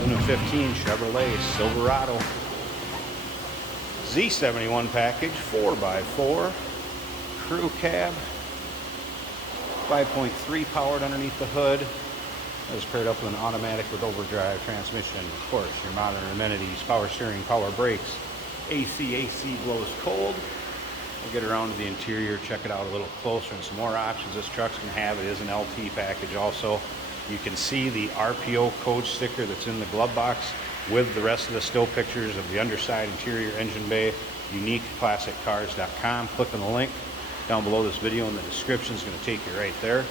2015 Chevrolet Silverado Z71 package, 4x4, crew cab, 5.3 powered underneath the hood. That is paired up with an automatic with overdrive transmission. Of course, your modern amenities, power steering, power brakes, AC blows cold. We'll get around to the interior, check it out a little closer, and some more options this truck's going to have. It is an LT package also. You can see the RPO code sticker that's in the glove box with the rest of the still pictures of the underside, interior, engine bay, uniqueclassiccars.com. Click on the link down below this video in the description. It's going to take you right there. It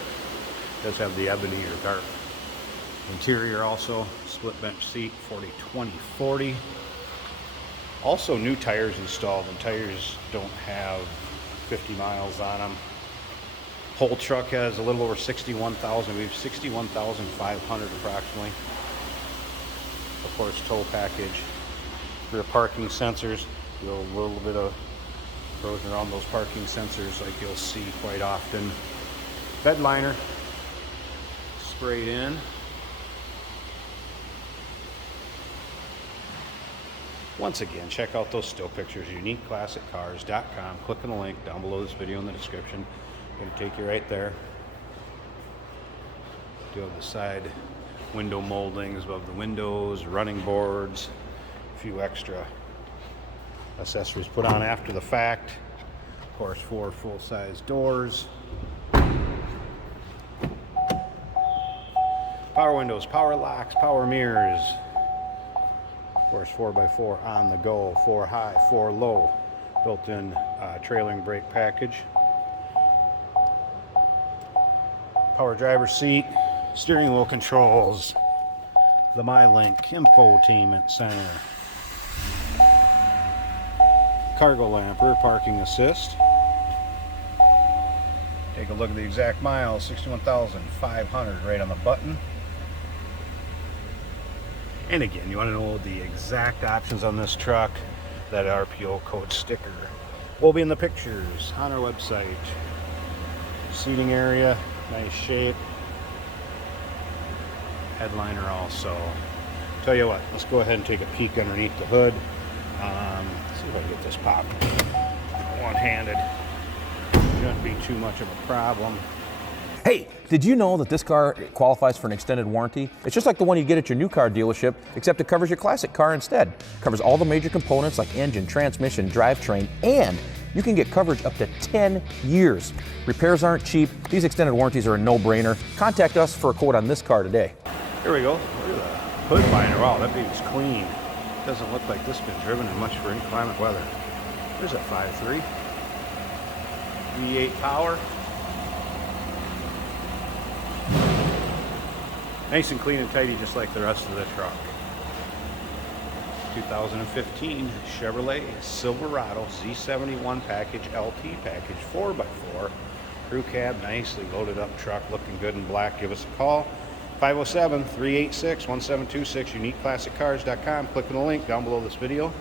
does have the ebony or dark interior also. Split bench seat, 40/20/40. Also new tires installed, and tires don't have 50 miles on them. Whole truck has a little over 61,000. We have 61,500 approximately. Of course, tow package. Rear parking sensors. Do a little bit of corrosion around those parking sensors like you'll see quite often. Bed liner sprayed in. Once again, check out those still pictures, uniqueclassiccars.com. Click on the link down below this video in the description. Going to take you right there. Do have the side window moldings above the windows, running boards, a few extra accessories put on after the fact. Of course, 4 full-size doors. Power windows, power locks, power mirrors. Of course, 4x4 on the go, 4 high, 4 low, built-in trailing brake package. Power driver's seat, steering wheel controls, the MyLink infotainment center, cargo lamp, rear parking assist. Take a look at the exact miles, 61,500 right on the button. And again, you want to know the exact options on this truck. That RPO code sticker will be in the pictures on our website. Seating area, nice shape. Headliner also. Tell you what, let's go ahead and take a peek underneath the hood. See if I can get this popped one-handed. Shouldn't be too much of a problem. Hey, did you know that this car qualifies for an extended warranty? It's just like the one you get at your new car dealership, except it covers your classic car instead. It covers all the major components like engine, transmission, drivetrain, and you can get coverage up to 10 years. Repairs aren't cheap. These extended warranties are a no-brainer. Contact us for a quote on this car today. Here we go. Look at the hood liner. Wow, that baby's clean. Doesn't look like this has been driven in much for inclement weather. There's that 5.3. V8 power. Nice and clean and tidy, just like the rest of the truck. 2015 Chevrolet Silverado Z71 package, LT package, 4x4. Crew cab, nicely loaded up truck, looking good in black. Give us a call. 507-386-1726, uniqueclassiccars.com. Click on the link down below this video.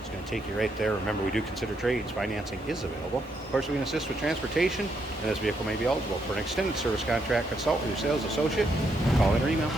It's going to take you right there. Remember, we do consider trades. Financing is available. Of course, we can assist with transportation, and this vehicle may be eligible for an extended service contract. Consult with your sales associate. Call in or email.